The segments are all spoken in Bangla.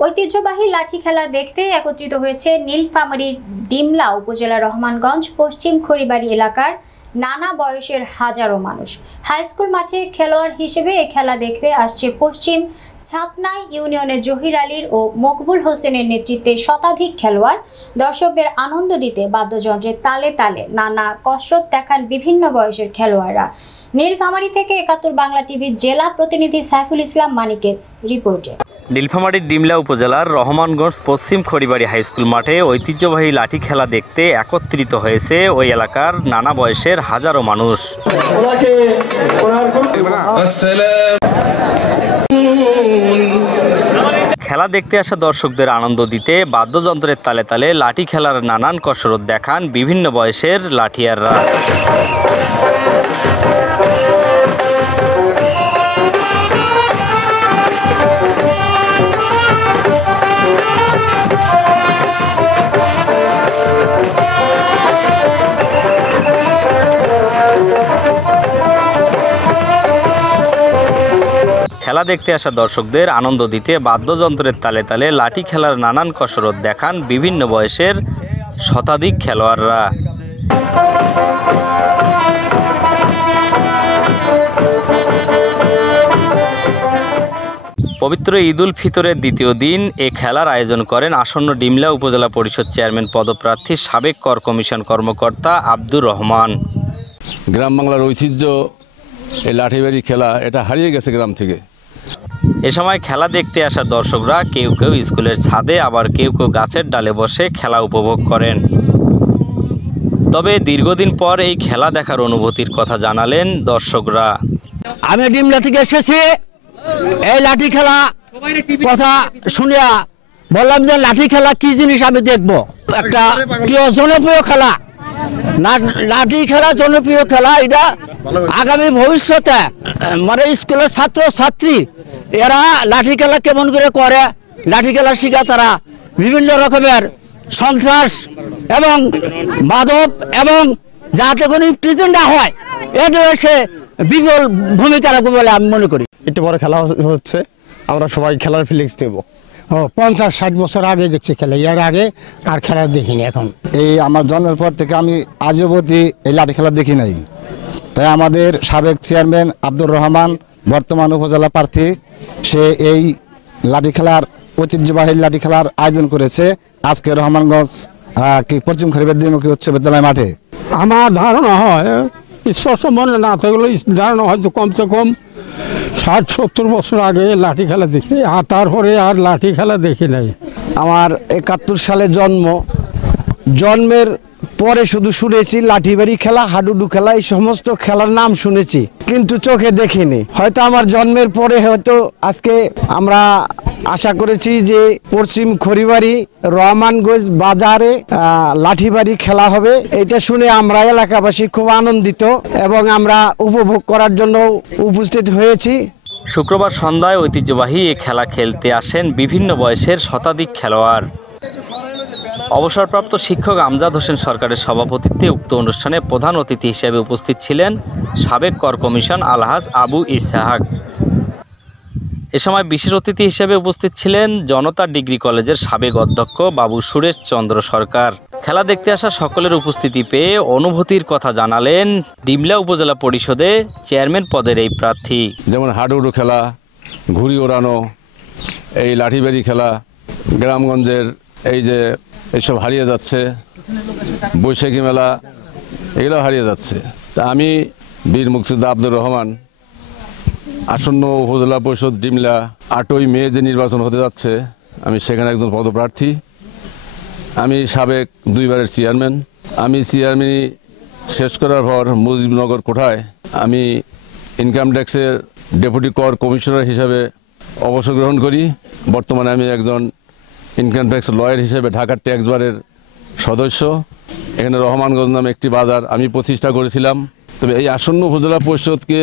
ঐতিহ্যবাহী লাঠি খেলা দেখতে একত্রিত হয়েছে নীলফামারীর ডিমলা উপজেলার রহমানগঞ্জ পশ্চিম খড়িবাড়ি এলাকার নানা বয়সের হাজারো মানুষ। হাইস্কুল মাঠে খেলোয়াড় হিসেবে এই খেলা দেখতে আসছে পশ্চিম ছাতনাই ইউনিয়নের জহির আলীর ও মকবুল হোসেনের নেতৃত্বে শতাধিক খেলোয়াড়। দর্শকদের আনন্দ দিতে বাদ্যযন্ত্রের তালে তালে নানা কসরত দেখান বিভিন্ন বয়সের খেলোয়াড়রা। নীলফামারী থেকে ৭১ বাংলা টিভির জেলা প্রতিনিধি সাইফুল ইসলাম মানিকের রিপোর্টে। নীলফামারীর ডিমলা উপজেলার রহমানগঞ্জ পশ্চিম খড়িবাড়ি হাইস্কুল মাঠে ঐতিহ্যবাহী লাঠি খেলা দেখতে একত্রিত হয়েছে ওই এলাকার নানা বয়সের হাজারো মানুষ। খেলা দেখতে আসা দর্শকদের আনন্দ দিতে বাদ্যযন্ত্রের তালে তালে লাঠি খেলার নানান কসরত দেখান বিভিন্ন বয়সের লাঠিয়াররা। খেলা দেখতে আসা দর্শকদের আনন্দ দিতে বাদ্যযন্ত্রের তালে তালে লাঠি খেলার নানান কসরত দেখান বিভিন্ন বয়সের শতাধিক খেলোয়াড়রা। পবিত্র ঈদ উল ফিতরের দ্বিতীয় দিন এ খেলার আয়োজন করেন আসন্ন ডিমলা উপজেলা পরিষদ চেয়ারম্যান পদপ্রার্থী সাবেক কর কমিশন কর্মকর্তা আব্দুর রহমান। গ্রাম বাংলার ঐতিহ্য এই লাঠিবাড়ি খেলা এটা হারিয়ে গেছে গ্রাম থেকে। এ সময় খেলা দেখতে আসা দর্শকরা কেউ কেউ স্কুলের ছাদে, আবার কেউ কেউ গাছের ডালে বসে খেলা উপভোগ করেন। তবে দীর্ঘদিন পর এই খেলা দেখার অনুভূতির কথা জানালেন দর্শকরা। আমি ডিমলা থেকে এসেছি, এই লাঠি খেলা কথা শুনিয়া বললাম যে লাঠি খেলা কি জিনিস আমি দেখব। একটা প্রিয় জনপ্রিয় খেলা, লাঠি খেলা জনপ্রিয় খেলা। এটা আগামী ভবিষ্যতে মানে স্কুলের ছাত্র ছাত্রী এরা লাঠি খেলা কেমন করে লাঠি খেলা শিখা তারা বিভিন্ন রকমের সন্ত্রাস এবং মাদক এবং যাতে কোনো ইফটিজিং না হয় এদের সে বিপুল ভূমিকা রাখবে বলে আমি মনে করি। একটু বড় খেলা হচ্ছে, আমরা সবাই খেলার ফিলিংস দেবো। 50-60 বছর আগে দেখছি খেলা, এর আগে আর খেলা দেখিনি। এখন এই আমার জন্মের পর থেকে আমি আজ অবধি এই লাঠি খেলা দেখি নাই। তাই আমাদের সাবেক চেয়ারম্যান আব্দুর রহমান, বর্তমান উপজেলা প্রার্থী, সে এই লাঠি খেলার ঐতিহ্যবাহী লাঠি খেলার আয়োজন করেছে আজকে রহমানগঞ্জ পশ্চিম খড়িবাড়ি দ্বিমুখী উচ্চ বিদ্যালয় মাঠে। আমার ধারণা হয়, স্পষ্ট মনে না থাকলে ধারণা হয়তো কমসে কম 60-70 বছর আগে লাঠি খেলা দেখি, আর তারপরে আর লাঠি খেলা দেখি নাই। আমার 71 সালে জন্মের পরে শুধু শুনেছি লাঠিবাড়ি খেলা, হাডুডু খেলা, এই সমস্ত খেলার নাম শুনেছি কিন্তু চোখে দেখিনি। হয়তো আমার জন্মের পরে হয়তো আজকে আমরা আশা করেছি যে পশ্চিম খড়িবাড়ি রহমানগঞ্জ বাজারে লাঠিবাড়ি খেলা হবে। এটা শুনে আমরা এলাকাবাসী খুব আনন্দিত এবং আমরা উপভোগ করার জন্য উপস্থিত হয়েছি। শুক্রবার সন্ধ্যায় ঐতিহ্যবাহী এ খেলা খেলতে আসেন বিভিন্ন বয়সের শতাধিক খেলোয়াড়। অবসরপ্রাপ্ত শিক্ষক আমজাদ হোসেন সরকারের সভাপতিত্বে উক্ত অনুষ্ঠানে প্রধান অতিথি হিসেবে উপস্থিত ছিলেন সাবেক কর কমিশন আলহাজ আবু ইসহাক। এ সময় বিশেষ অতিথি হিসেবে উপস্থিত ছিলেন জনতা ডিগ্রি কলেজের সাবেক অধ্যক্ষ বাবু সুরেশ চন্দ্র সরকার। খেলা দেখতে আসা সকলের উপস্থিতি পেয়ে অনুভূতির কথা জানালেন ডিমলা উপজেলা পরিষদে চেয়ারম্যান পদের এই প্রার্থী। যেমন হাডুডু খেলা, ঘুড়ি ওড়ানো, এই লাঠিবাড়ি খেলা, গ্রামগঞ্জের এই যে এইসব হারিয়ে যাচ্ছে, বৈশাখী মেলা এগুলো হারিয়ে যাচ্ছে। তা আমি বীর মুক্তিযোদ্ধা আব্দুর রহমান, আসন্ন উপজেলা পরিষদ ডিমলা 8ই মে যে নির্বাচন হতে যাচ্ছে, আমি সেখানে একজন পদপ্রার্থী। আমি সাবেক 2বারের চেয়ারম্যান। আমি চেয়ারম্যান শেষ করার পর মুজিবনগর কোঠায় আমি ইনকাম ট্যাক্সের ডেপুটি কর কমিশনার হিসাবে অবসর গ্রহণ করি। বর্তমানে আমি একজন ইনকাম ট্যাক্স লয়ার হিসেবে ঢাকার ট্যাক্স বারের সদস্য। এখানে রহমানগঞ্জ নামে একটি বাজার আমি প্রতিষ্ঠা করেছিলাম। তবে এই আসন্ন উপজেলা পরিষদকে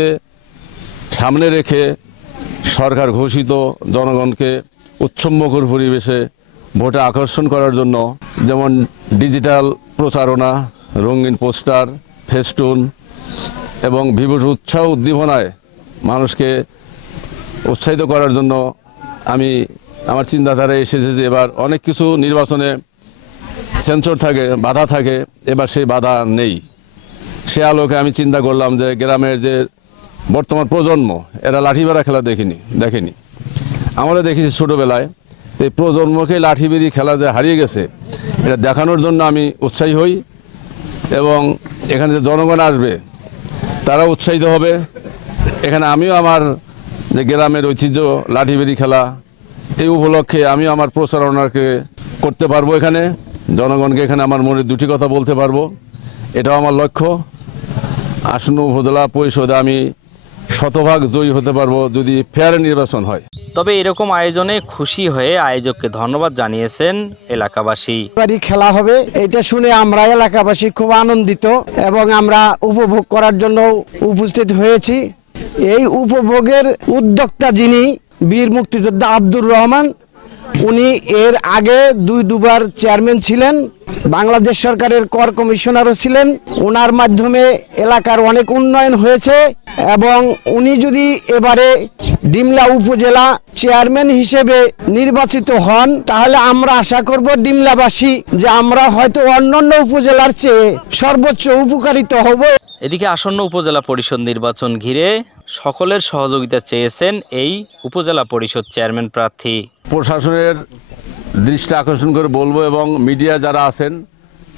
সামনে রেখে সরকার ঘোষিত জনগণকে উৎসবমুখর পরিবেশে ভোটে আকর্ষণ করার জন্য যেমন ডিজিটাল প্রচারণা, রঙিন পোস্টার, ফেস্টুন এবং বিভিন্ন উৎসাহ উদ্দীপনায় মানুষকে উৎসাহিত করার জন্য আমি আমার চিন্তাধারায় এসেছে যে এবার অনেক কিছু নির্বাচনে সেন্সর থাকে, বাধা থাকে, এবার সেই বাধা নেই। সে আলোকে আমি চিন্তা করলাম যে গ্রামের যে বর্তমান প্রজন্ম এরা লাঠিবেড়া খেলা দেখেনি। আমরা দেখেছি ছোটোবেলায়, এই প্রজন্মকে লাঠিবেড়ি খেলা যে হারিয়ে গেছে এটা দেখানোর জন্য আমি উৎসাহী হই, এবং এখানে যে জনগণ আসবে তারা উৎসাহিত হবে। এখানে আমিও আমার যে গ্রামের ঐতিহ্য লাঠিবেড়ি খেলা, এই উপলক্ষে আমি আমার প্রচারণাকে করতে পারবো, এখানে জনগণকে এখানে আমার মনে দুটি কথা বলতে পারবো, এটাও আমার লক্ষ্য। আসন্ন উপজেলা পরিষদে আমি শতভাগ জয়ী হতে পারবো যদি ফেয়ার নির্বাচন হয়। তবে এরকম আয়োজনে খুশি হয়ে আয়োজককে ধন্যবাদ জানিয়েছেন এলাকাবাসী। বাড়ি খেলা হবে এটা শুনে আমরা এলাকাবাসী খুব আনন্দিত এবং আমরা উপভোগ করার জন্য উপস্থিত হয়েছি। এই উপভোগের উদ্যোক্তা যিনি বীর মুক্তিযোদ্ধা আব্দুর রহমান, উনি এর আগে দুবার চেয়ারম্যান ছিলেন, বাংলাদেশ সরকারের কর কমিশনারও ছিলেন। ওনার মাধ্যমে এলাকার অনেক উন্নয়ন হয়েছে এবং উনি যদি এবারে ডিমলা উপজেলা চেয়ারম্যান হিসেবে নির্বাচিত হন তাহলে আমরা আশা করব ডিমলাবাসী যে আমরা হয়তো অন্যান্য উপজেলার চেয়ে সর্বোচ্চ উপকারিত হব। এদিকে আসন্ন উপজেলা পরিষদ নির্বাচন ঘিরে সকলের সহযোগিতা চেয়েছেন এই উপজেলা পরিষদ চেয়ারম্যান প্রার্থী। প্রশাসনের দৃষ্টি আকর্ষণ করে বলবো এবং মিডিয়া যারা আছেন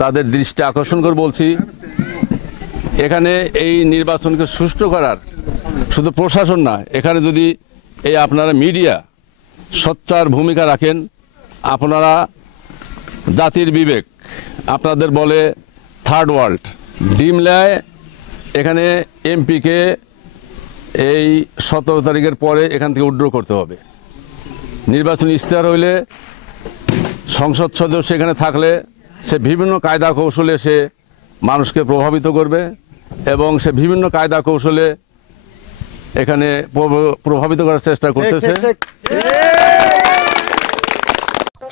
তাদের দৃষ্টি আকর্ষণ করে বলছি, এখানে এই নির্বাচনকে সুষ্ঠু করার শুধু প্রশাসন না, এখানে যদি এই আপনারা মিডিয়া সোচ্চার ভূমিকা রাখেন, আপনারা জাতির বিবেক, আপনাদের বলে থার্ড ওয়ার্ল্ড, ডিমলায় এখানে এমপিকে এই 17 তারিখের পরে এখান থেকে উইথড্র করতে হবে। নির্বাচন ইশতেহার হইলে সংসদ সদস্য এখানে থাকলে সে বিভিন্ন কায়দা কৌশলে সে মানুষকে প্রভাবিত করবে এবং সে বিভিন্ন কায়দা কৌশলে এখানে প্রভাবিত করার চেষ্টা করতেছে।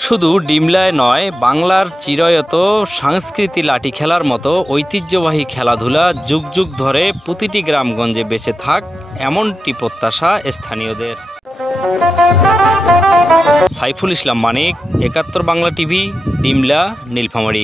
শুধু ডিমলায় নয়, বাংলার চিরায়ত সংস্কৃতি লাঠি খেলার মতো ঐতিহ্যবাহী খেলাধুলা যুগ যুগ ধরে প্রতিটি গ্রামগঞ্জে বেঁচে থাক, এমনটি প্রত্যাশা স্থানীয়দের। সাইফুল ইসলাম মানিক, ৭১ বাংলা টিভি, ডিমলা, নীলফামারী।